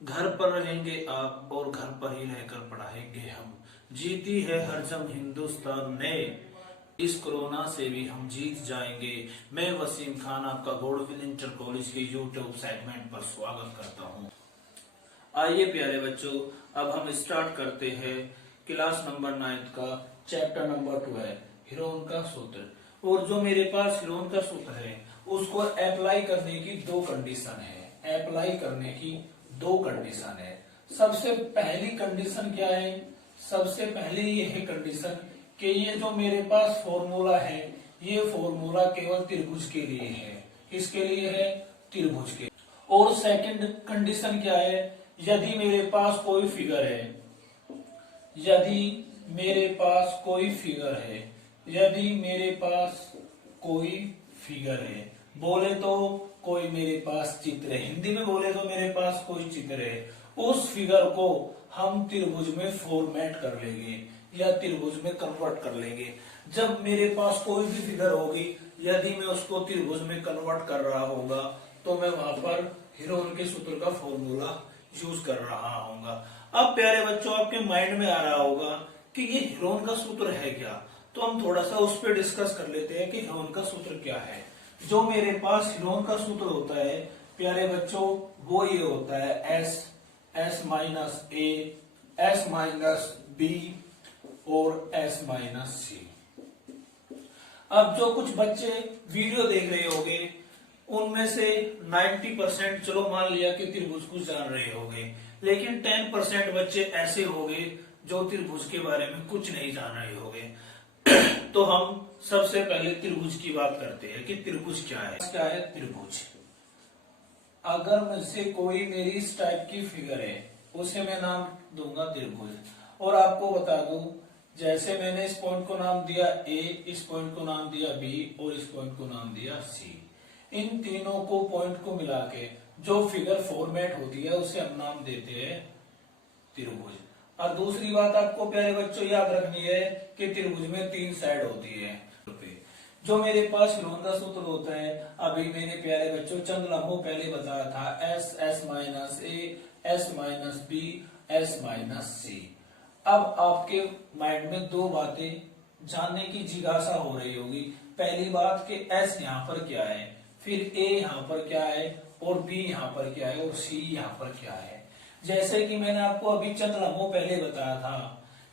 घर पर रहेंगे आप और घर पर ही रहकर पढ़ाएंगे हम। जीती है हर जंग हिंदुस्तान ने, इस कोरोना से भी हम जीत जाएंगे। मैं वसीम खान आपका गौड़विल इंटर कॉलेज के यूट्यूब सेगमेंट पर स्वागत करता हूँ। आइए प्यारे बच्चों, अब हम स्टार्ट करते हैं क्लास नंबर 9 का चैप्टर नंबर 12 हीरोन का सूत्र। और जो मेरे पास हीरोन का सूत्र है उसको अप्लाई करने की दो कंडीशन है। अप्लाई करने की दो कंडीशन है। सबसे पहली कंडीशन क्या है? सबसे पहले ये है कंडीशन कि ये जो मेरे पास फॉर्मूला है ये फॉर्मूला केवल त्रिभुज के लिए है। किसके लिए है? त्रिभुज के। और सेकंड कंडीशन क्या है? यदि मेरे पास कोई फिगर है, यदि मेरे पास कोई फिगर है, यदि मेरे पास कोई फिगर है, बोले तो कोई मेरे पास चित्र है, हिंदी में बोले तो मेरे पास कोई चित्र है, उस फिगर को हम त्रिभुज में फॉर्मेट कर लेंगे या त्रिभुज में कन्वर्ट कर लेंगे। जब मेरे पास कोई भी फिगर होगी, यदि मैं उसको त्रिभुज में कन्वर्ट कर रहा होगा तो मैं वहां पर हीरोन के सूत्र का फॉर्मूला यूज कर रहा होगा। अब प्यारे बच्चों, आपके माइंड में आ रहा होगा कि ये हीरोन का सूत्र है क्या, तो हम थोड़ा सा उस पर डिस्कस कर लेते हैं कि हीरोन का सूत्र क्या है। जो मेरे पास हीरोन का सूत्र होता है प्यारे बच्चों, वो ये होता है एस माइनस ए, एस माइनस बी और एस माइनस सी। अब जो कुछ बच्चे वीडियो देख रहे होंगे उनमें से 90% चलो मान लिया कि त्रिभुज को जान रहे होंगे, लेकिन 10% बच्चे ऐसे होंगे जो त्रिभुज के बारे में कुछ नहीं जान रहे होंगे। तो हम सबसे पहले त्रिभुज की बात करते हैं कि त्रिभुज क्या है। क्या है त्रिभुज? अगर मुझसे कोई मेरी इस टाइप की फिगर है उसे मैं नाम दूंगा त्रिभुज। और आपको बता दूं, जैसे मैंने इस पॉइंट को नाम दिया ए, इस पॉइंट को नाम दिया बी और इस पॉइंट को नाम दिया सी, इन तीनों को पॉइंट को मिला के जो फिगर फॉर्मेट होती है उसे हम नाम देते हैं त्रिभुज। और दूसरी बात आपको प्यारे बच्चों याद रखनी है कि त्रिभुज में 3 साइड होती है। जो मेरे पास हीरोन का सूत्र होता है, अभी मैंने प्यारे बच्चों चंद लम्हों पहले बताया था, एस, एस माइनस ए, S minus B, S minus C. अब आपके माइंड में दो बातें जानने की जिज्ञासा हो रही होगी। पहली बात कि एस यहाँ पर क्या है, फिर ए यहाँ पर क्या है, और बी यहाँ पर क्या है, और सी यहाँ पर क्या है। जैसे कि मैंने आपको अभी चंद लम्हों पहले बताया था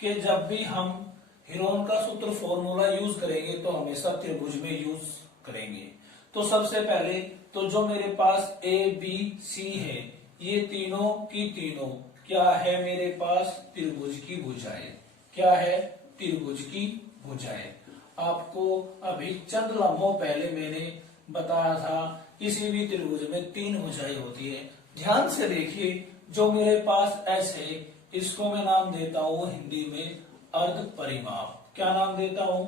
कि जब भी हम हीरोन का सूत्र फॉर्मूला यूज करेंगे तो हमेशा त्रिभुज में यूज करेंगे। तो सबसे पहले तो जो मेरे पास ए बी सी है, ये तीनों की तीनों क्या है मेरे पास? त्रिभुज की भुजाएं। क्या है? त्रिभुज की भुजाएं। आपको अभी चंद लम्हों पहले मैंने बताया था किसी भी त्रिभुज में 3 भुजाएं होती है। ध्यान से देखिए, जो मेरे पास एस है इसको मैं नाम देता हूं हिंदी में अर्ध परिमाप। क्या नाम देता हूं?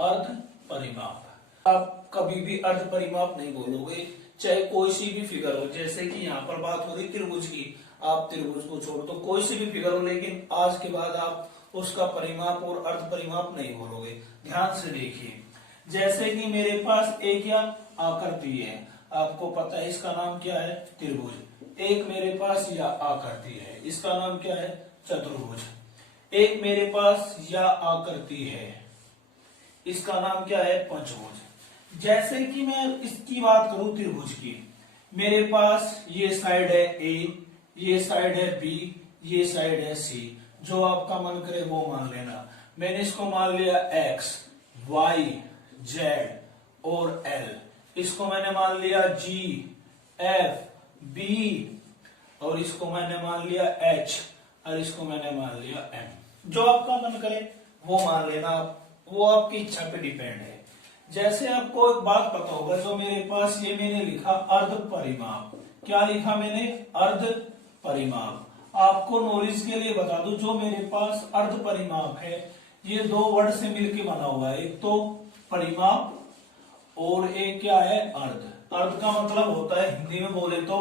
अर्ध परिमाप। आप कभी भी अर्ध परिमाप नहीं बोलोगे, चाहे कोई सी भी फिगर हो। जैसे कि यहाँ पर बात हो रही त्रिभुज की, आप त्रिभुज को छोड़ तो कोई सी भी फिगर हो, लेकिन आज के बाद आप उसका परिमाप और अर्ध परिमाप नहीं बोलोगे। ध्यान से देखिए, जैसे कि मेरे पास एक क्या आकृति है, आपको पता है इसका नाम क्या है? त्रिभुज। एक मेरे पास यह आकृति है, इसका नाम क्या है? चतुर्भुज। एक मेरे पास यह आकृति है, इसका नाम क्या है? पंचभुज। जैसे कि मैं इसकी बात करूं त्रिभुज की, मेरे पास ये साइड है ए, ये साइड है बी, ये साइड है सी। जो आपका मन करे वो मान लेना। मैंने इसको मान लिया एक्स, वाई, जेड और एल। इसको मैंने मान लिया जी, एफ, बी, और इसको मैंने मान लिया एच, और इसको मैंने मान लिया एम। जो आपका मन करे वो मान लेना, वो आपकी इच्छा पे डिपेंड है। जैसे आपको एक बात पता होगा, जो मेरे पास ये मैंने लिखा अर्ध परिमाप। क्या लिखा मैंने? अर्ध परिमाप। आपको नॉलेज के लिए बता दूं, जो मेरे पास अर्ध परिमाप है ये 2 वर्ड से मिलकर बना हुआ है। एक तो परिमाप और एक क्या है? अर्ध। अर्ध का मतलब होता है हिंदी में बोले तो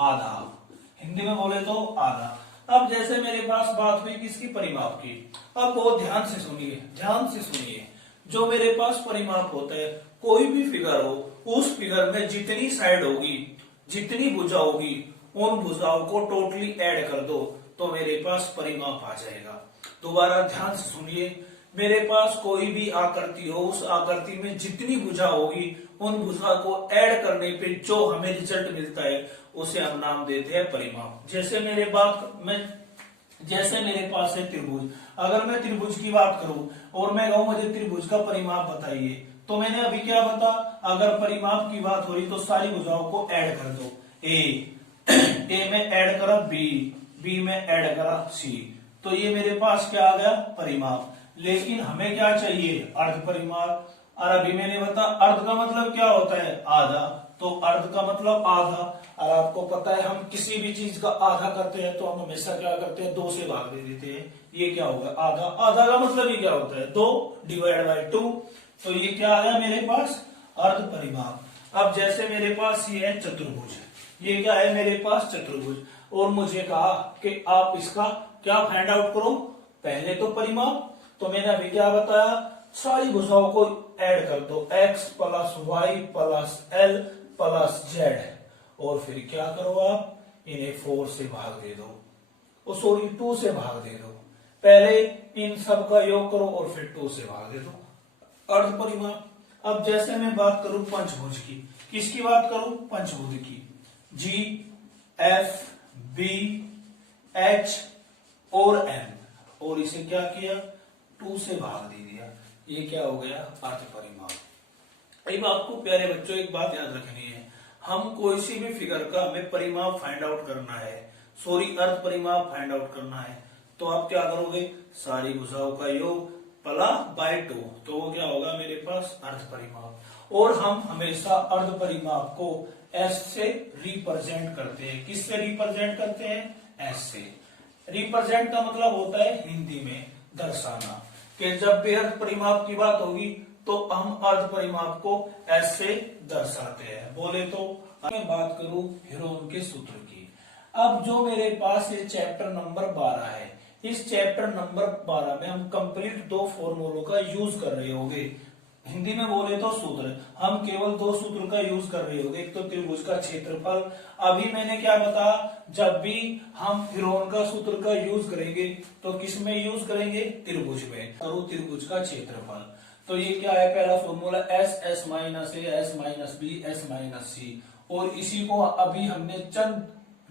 आधा। हिंदी में बोले तो आधा। अब जैसे मेरे पास बात हुई किसकी? परिमाप की। अब बहुत ध्यान से सुनिए, ध्यान से सुनिए। जो मेरे पास परिमाप होता है, कोई भी फिगर हो, उस फिगर में जितनी साइड होगी, जितनी भुजा होगी, उन भुजाओं को टोटली ऐड कर दो तो मेरे पास परिमाप आ जाएगा। दोबारा ध्यान से सुनिए, मेरे पास कोई भी आकृति हो, उस आकृति में जितनी भुजा होगी उन भुजा को ऐड करने पे जो हमें रिजल्ट मिलता है उसे हम नाम देते हैं परिमाप। जैसे मेरे पास है त्रिभुज, अगर मैं त्रिभुज की बात करूं और मैं कहूं मुझे त्रिभुज का परिमाप बताइए, तो मैंने अभी क्या बता, अगर परिमाप की बात हो रही तो सारी भुजाओं को ऐड कर दो। ए में ऐड करा बी में ऐड करा सी, तो ये मेरे पास क्या आ गया परिमाप। लेकिन हमें क्या चाहिए, अर्ध परिमाप। और अभी मैंने बता अर्ध का मतलब क्या होता है, आधा, तो अर्ध का मतलब आधा। और आपको पता है हम किसी भी चीज का आधा करते हैं तो हम हमेशा क्या करते हैं, 2 से भाग दे देते हैं। ये क्या होगा आधा, आधा का मतलब ये क्या होता है 2 डिवाइड बाई 2, तो ये क्या आ गया मेरे पास अर्ध परिमाप। अब जैसे मेरे पास ये है चतुर्भुज, ये क्या है मेरे पास चतुर्भुज, और मुझे कहा कि आप इसका क्या फाइंड आउट करो, पहले तो परिमाप। तो मैंने अभी क्या बताया, सारी भुजाओं को ऐड कर दो, x plus y plus l plus z, और फिर क्या करो आप इन्हें 4 से भाग दे दो, और सॉरी 2 से भाग दे दो। पहले इन सब का योग करो और फिर 2 से भाग दे दो, अर्ध परिमाप। अब जैसे मैं बात करूं पंचभुज की, किसकी बात करूं, पंचभुज की, जी एफ बी एच और एन, और इसे क्या किया 2 से भाग दे दिया, ये क्या हो गया अर्ध परिमाप। अब आपको प्यारे बच्चों एक बात याद रखनी है, हम कोई सी भी फिगर का हमें परिमाप फाइंड आउट करना है, सॉरी अर्ध परिमाप फाइंड आउट करना है, तो आप क्या करोगे, सारी भुजाओं का योग प्लस बाय 2, तो वो क्या होगा मेरे पास अर्ध परिमाप। और हम हमेशा अर्ध परिमाप को एस से रिप्रेजेंट करते हैं, किससे रिप्रेजेंट करते हैं, एस से। रिप्रेजेंट का मतलब होता है हिंदी में दर्शाना, कि जब भी अर्ध परिमाप की बात होगी तो हम अर्ध परिमाप को एस से दर्शाते हैं। बोले तो मैं बात करूं हीरोन के सूत्र की। अब जो मेरे पास ये चैप्टर नंबर 12 है, इस चैप्टर नंबर 12 में हम कंप्लीट 2 फॉर्मूलों का यूज कर रहे होंगे। हिंदी में बोले तो सूत्र, हम केवल 2 सूत्र का यूज कर रहे होंगे, एक तो त्रिभुज का क्षेत्रफल। अभी मैंने क्या बताया, जब भी हम हीरोन का सूत्र का यूज करेंगे तो किस में यूज करेंगे, त्रिभुज में। करो त्रिभुज का क्षेत्रफल, तो ये क्या है पहला formula S minus A S minus B S minus सी, और इसी को अभी हमने चंद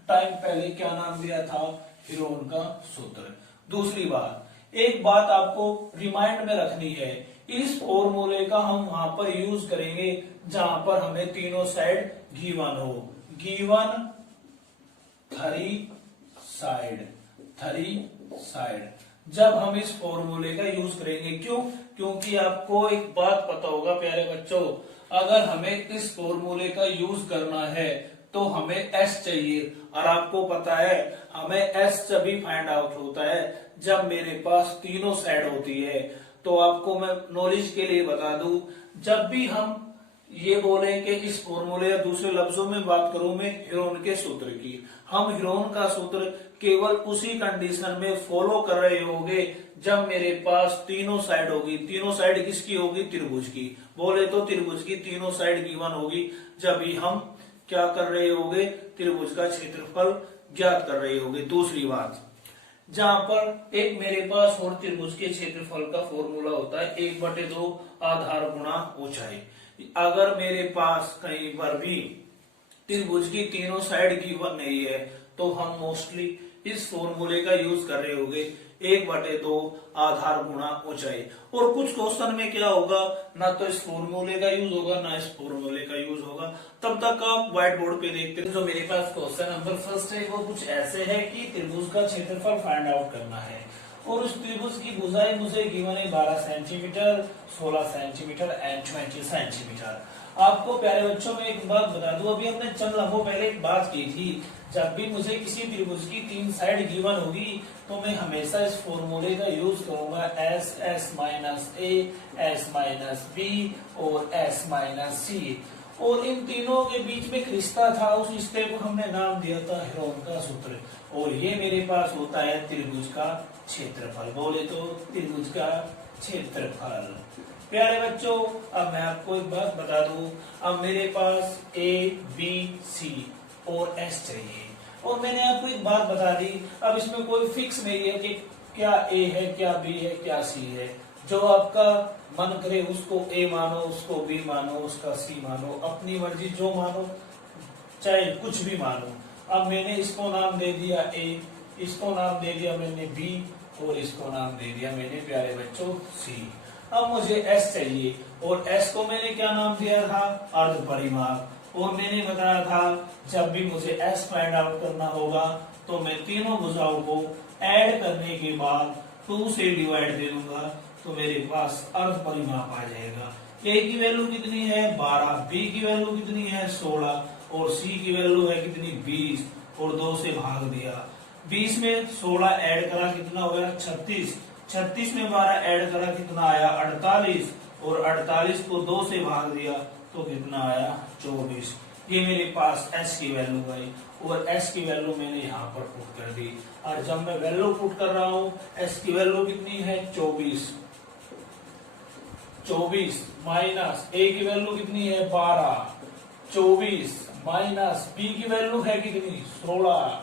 टाइम पहले क्या नाम दिया था, हीरोन का सूत्र। दूसरी बात, एक बात आपको रिमाइंड में रखनी है, इस फॉर्मूले का हम वहां पर यूज करेंगे जहां पर हमें तीनों साइड गिवन हो, गिवन थरी साइड, जब हम इस फॉर्मूले का यूज करेंगे। क्यों, क्योंकि आपको एक बात पता होगा प्यारे बच्चों, अगर हमें इस फॉर्मूले का यूज करना है तो हमें एस चाहिए, और आपको पता है हमें एस तभी फाइंड आउट होता है जब मेरे पास तीनों साइड होती है। तो आपको मैं नॉलेज के लिए बता दूं, जब भी हम ये बोले कि इस फॉर्मूले या दूसरे लफ्जों में बात करूं मैं हीरोन के सूत्र की, हम हीरोन का सूत्र केवल उसी कंडीशन में फॉलो कर रहे होंगे जब मेरे पास तीनों साइड होगी। तीनों साइड किसकी होगी, त्रिभुज की। बोले तो त्रिभुज की तीनों साइड गिवन होगी जब भी हम क्या कर रहे होंगे, त्रिभुज का क्षेत्रफल ज्ञात कर रहे होंगे। दूसरी बात, जहां पर एक मेरे पास और त्रिभुज के क्षेत्रफल का फॉर्मूला होता है 1/2 आधार गुणा ऊंचाई। अगर मेरे पास कहीं पर भी त्रिभुज की तीनों साइड गिवन नहीं है तो हम मोस्टली इस फॉर्मूले का यूज कर रहे होंगे 1/2 आधार गुणा ऊंचाई। और कुछ क्वेश्चन में क्या होगा, ना तो इस फॉर्मूले का यूज होगा ना इस फॉर्मूले का यूज होगा। तब तक आप व्हाइट बोर्ड पे देखते हैं। जो मेरे पास क्वेश्चन नंबर फर्स्ट है वो कुछ ऐसे है कि त्रिभुज का क्षेत्रफल फाइंड आउट करना है, और उस त्रिभुज की भुजाएं मुझे गिवन है 12 सेंटीमीटर, 16 सेंटीमीटर एंड 20 सेंटीमीटर। आपको प्यारे बच्चों में एक बात बता दूं, अभी हमने चंद लम्हों पहले एक बात की थी, जब भी मुझे किसी त्रिभुज की 3 साइड गिवन होगी तो मैं हमेशा इस फॉर्मूले का यूज करूंगा s minus A S minus b और एस माइनस सी, और इन तीनों के बीच में एक रिश्ता था, उस रिश्ते को हमने नाम दिया था हीरोन का सूत्र, और ये मेरे पास होता है त्रिभुज का क्षेत्रफल। बोले तो त्रिभुज का क्षेत्रफल। प्यारे बच्चों, अब मैं आपको एक बात बता दूं, अब मेरे पास ए बी सी और एस चाहिए। और मैंने आपको एक बात बता दी। अब इसमें कोई फिक्स नहीं है कि क्या ए है, क्या बी है, क्या सी है। जो आपका मन करे उसको ए मानो, उसको बी मानो, उसका सी मानो, अपनी मर्जी जो मानो, चाहे कुछ भी मानो। अब मैंने इसको नाम दे दिया ए, इसको नाम दे दिया मैंने बी, और इसको नाम दे दिया मैंने प्यारे बच्चों सी। अब मुझे एस चाहिए, और एस को मैंने क्या नाम दिया था, अर्ध परिमाप। और मैंने बताया था जब भी मुझे एस फाइंड आउट करना होगा तो मैं तीनों भुजाओं को ऐड करने के बाद 2 से डिवाइड दे दूंगा, तो मेरे पास अर्ध परिमाप आ जाएगा। ए की वैल्यू कितनी है 12, बी की वैल्यू कितनी है 16, और सी की वैल्यू है कितनी 20, और 2 से भाग दिया। 20 में 16 ऐड करा कितना हो गया 36, 36 में 12 ऐड करा कितना आया 48, और 48 को 2 से भाग दिया तो कितना आया 24। ये मेरे पास s की वैल्यू गई, और s की वैल्यू मैंने यहाँ पर पुट कर दी। और जब मैं वैल्यू पुट कर रहा हूँ s की वैल्यू कितनी है 24, 24 माइनस a की वैल्यू कितनी है 12, 24 माइनस b की वैल्यू है कितनी 16,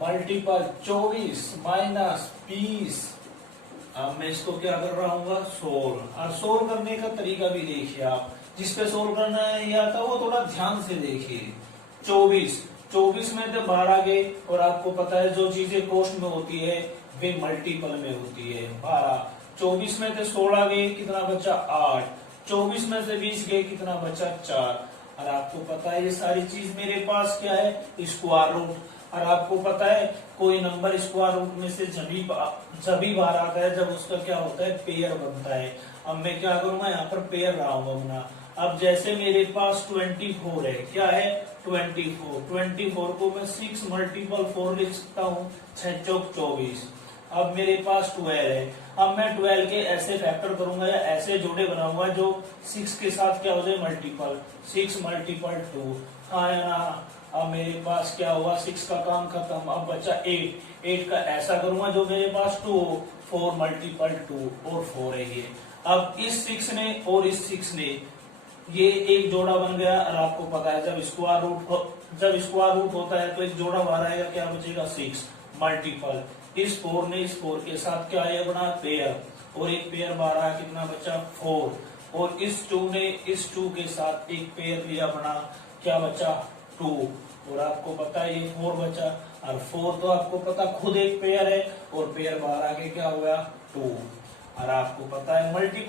मल्टीपल 24 माइनस 20। अब मैं इसको क्या कर रहा हूँ सोल्व। और सोल्व करने का तरीका भी देखिए आप, जिसपे सोल्व करना है या था वो थोड़ा ध्यान से देखिए। 24 में तो 12 गए, और आपको पता है जो चीजें कोष्ट में होती है वे मल्टीपल में होती है। 12 24 में से 16 गए कितना बचा 8, 24 में से 20 गए कितना बचा 4। और आपको पता है ये सारी चीज मेरे पास क्या है स्क्वायर रूट। और आपको पता है कोई नंबर स्क्वायर रूट में से जब ही बाहर आता है जब उसका क्या होता है पेयर बनता है। अब मैं क्या करूंगा यहाँ पर पेयर लाऊंगा अपना। अब जैसे मेरे पास 24 है, क्या है 24 को मैं 6 मल्टीपल 4 लिख सकता हूँ, 6 चौक 24। अब मेरे पास 12 है, अब मैं 12 के ऐसे फैक्टर करूंगा या ऐसे जोड़े बनाऊंगा जो 6 के साथ क्या हो जाए मल्टीपल, 6 मल्टीपल 2। हाँ या ना। अब मेरे पास क्या हुआ 6 का काम खत्म। अब बचा 8 का ऐसा करूंगा जो मेरे पास 2 हो, 4 मल्टीपल 2 और 4 है ये। अब इस 6 ने और इस 6 ने ये एक जोड़ा बन गया। और आपको पता है जब स्क्वायर रूट होता है तो एक जोड़ा बाहर आएगा, क्या बचेगा 6 मल्टीपल इस 4 ने इस 4 के साथ क्या है बना पेयर, और एक पेयर बाहर आया कितना बचा 4, और इस 2 ने इस 2 के साथ एक पेयर लिया बना क्या बचा 2, और आपको पता है ये 4 बचा। और 4 तो आपको पता खुद एक पेयर है, और पेयर बाहर आके क्या हो गया 2। और आपको पता है मल्टीपल